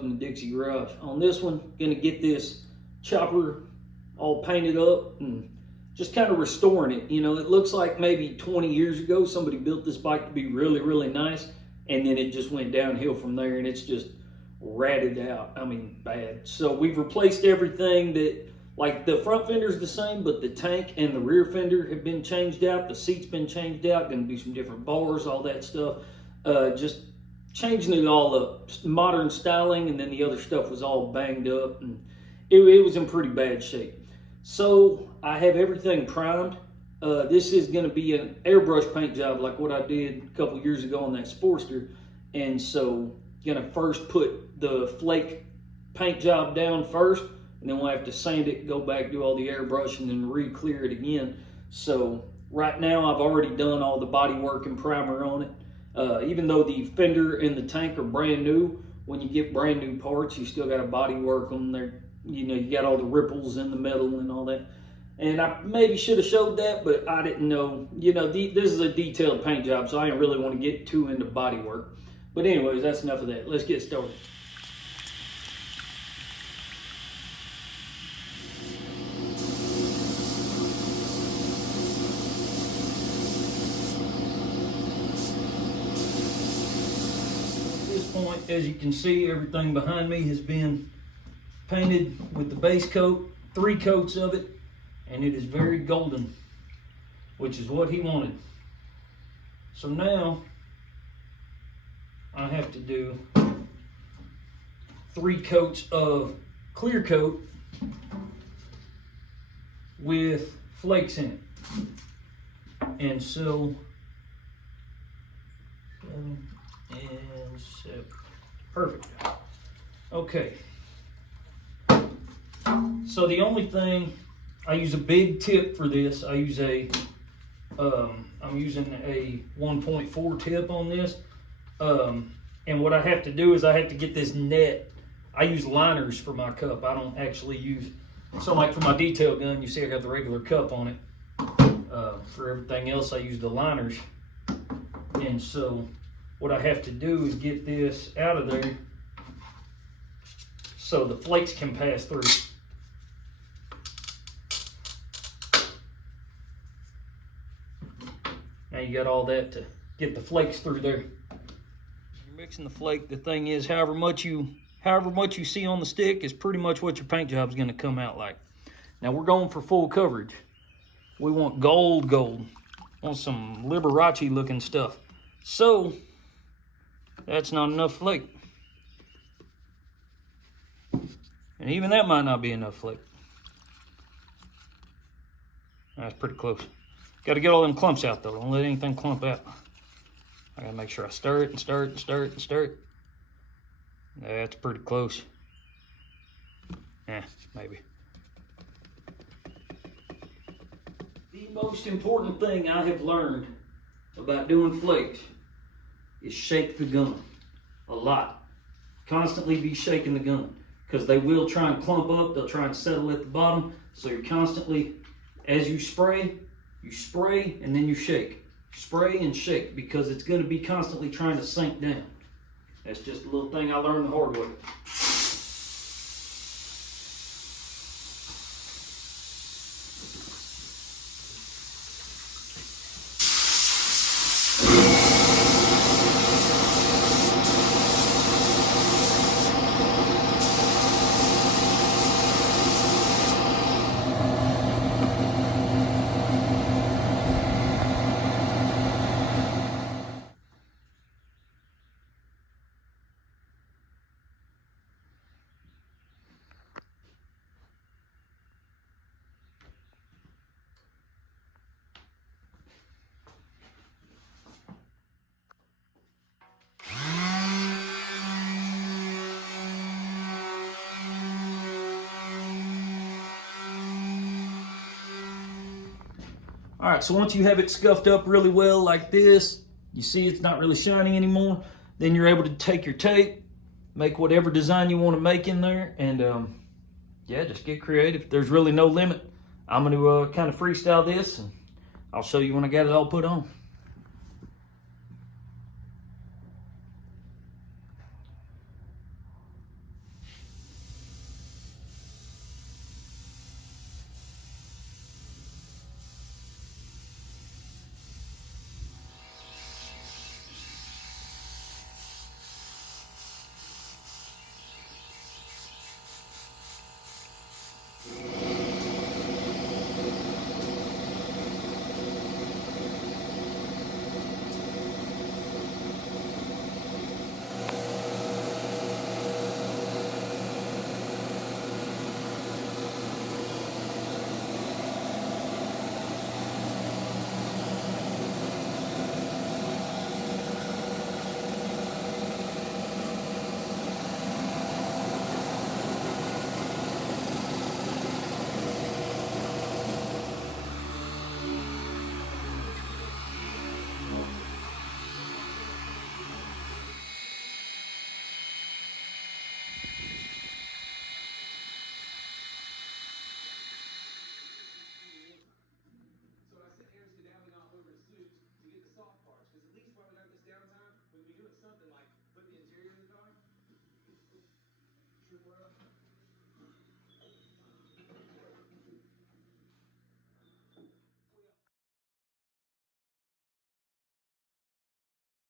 up in the Dixie garage. On this one, gonna get this chopper all painted up and just kind of restoring it. You know, it looks like maybe 20 years ago somebody built this bike to be really, really nice, and then it just went downhill from there, and it's just ratted out. I mean, bad. So we've replaced everything that, like the front fender's the same, but the tank and the rear fender have been changed out. The seat's been changed out. Gonna do some different bars, all that stuff. Just changing it all up. Modern styling, and then the other stuff was all banged up, and it was in pretty bad shape. So I have everything primed. This is gonna be an airbrush paint job like what I did a couple years ago on that Sportster. And so gonna first put the flake paint job down first, and then we'll have to sand it, go back, do all the airbrush, and then re-clear it again. So right now I've already done all the body work and primer on it. Even though the fender and the tank are brand new, when you get brand new parts, you still got a body work on there. You know, you got all the ripples in the metal and all that. And I maybe should have showed that, but I didn't know. You know, this is a detailed paint job, so I didn't really want to get too into body work. But anyways, that's enough of that. Let's get started. Point, as you can see, everything behind me has been painted with the base coat, 3 coats of it, and it is very golden, which is what he wanted. So now I have to do 3 coats of clear coat with flakes in it. And so 7 and 7. Perfect. Okay. So the only thing, I use a big tip for this. I use I'm using a 1.4 tip on this. And what I have to do is I have to get this net. I use liners for my cup. I don't actually use, so like for my detail gun, you see I got the regular cup on it. For everything else, I use the liners. And so what I have to do is get this out of there so the flakes can pass through. Now you got all that to get the flakes through there. You're mixing the flake. The thing is, however much you see on the stick is pretty much what your paint job is going to come out like. Now we're going for full coverage. We want gold. Want some Liberace looking stuff. So that's not enough flake. And even that might not be enough flake. That's pretty close. Got to get all them clumps out though. Don't let anything clump out. I gotta make sure I stir it and stir it and stir it and stir it. That's pretty close. Maybe. The most important thing I have learned about doing flakes is shake the gun a lot. Constantly be shaking the gun, because they will try and clump up. They'll try and settle at the bottom. So you're constantly, as you spray and then you shake. Spray and shake, because it's going to be constantly trying to sink down. That's just a little thing I learned the hard way. All right, so once you have it scuffed up really well like this, you see it's not really shiny anymore, then you're able to take your tape, make whatever design you want to make in there, and yeah, just get creative. There's really no limit. I'm going to kind of freestyle this, and I'll show you when I got it all put on.